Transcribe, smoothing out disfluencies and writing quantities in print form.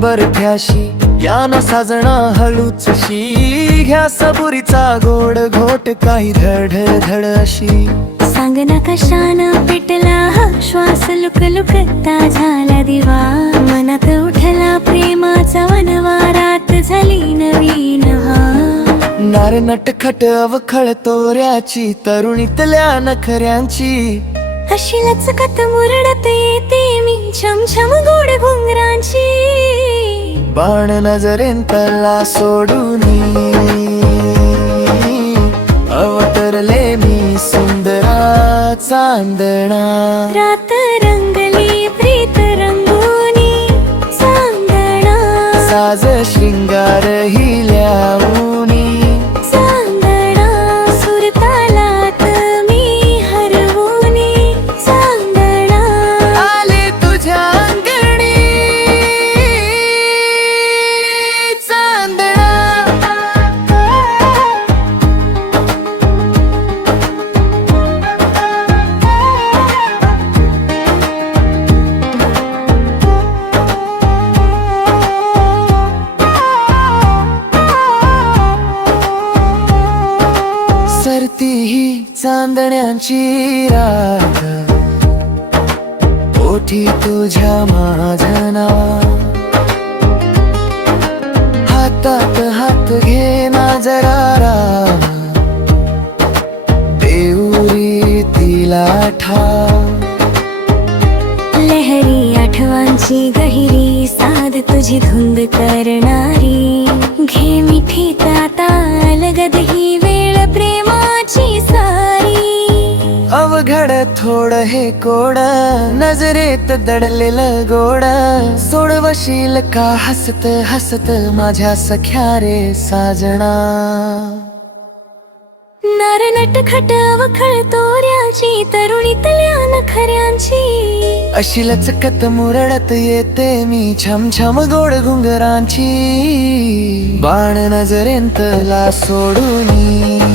बरफ्याशी या न साजणा हळूचशी घ्या सबुरीचा गोड घोट काही धड धड अशी सांग ना कशानं पेटला हा श्वास लुक लुकता झाला दिवा मनात उठला प्रेमाचा वनवारात झाली नवीन हा नार नटखट अवखळ तोऱ्याची तरुणीतल्या नखऱ्यांची अशी लचकत मुरडत येते मी छमछम गोड घुंगरांची बाण नजरेंतला सोडूनी अवतरले मी सुंदरा चांदणा रात रंगली प्रीत रंगोनी चांदणा साज शृंगार हिल्याऊनी चांदणा सुरतालात मी हरवूनी चांदणा आले तुझ्या अंगणी चांदणा सरती ही चांदण्यांची रात ओठी तुझ्या माझं नाव हातात हात घे ना जरा राम देऊरी तिला ठाव लहरी आठवांची गहिरी साध तुझी धुंद करणारी घे मिठी ताल गद ही वेळ प्रेमाची सारी अवघड थोड हे कोड नजरेत दडलेलं गोड सोडवशील का हसत हसत माझ्या सख्या रे साजना नार नटखट अवखळ तोऱ्याची तरुणीतल्या नखऱ्यांची अशी लचकत मुरडत येते मी छमछम गोड घुंगरांची बाण नजरेंतला सोडूनी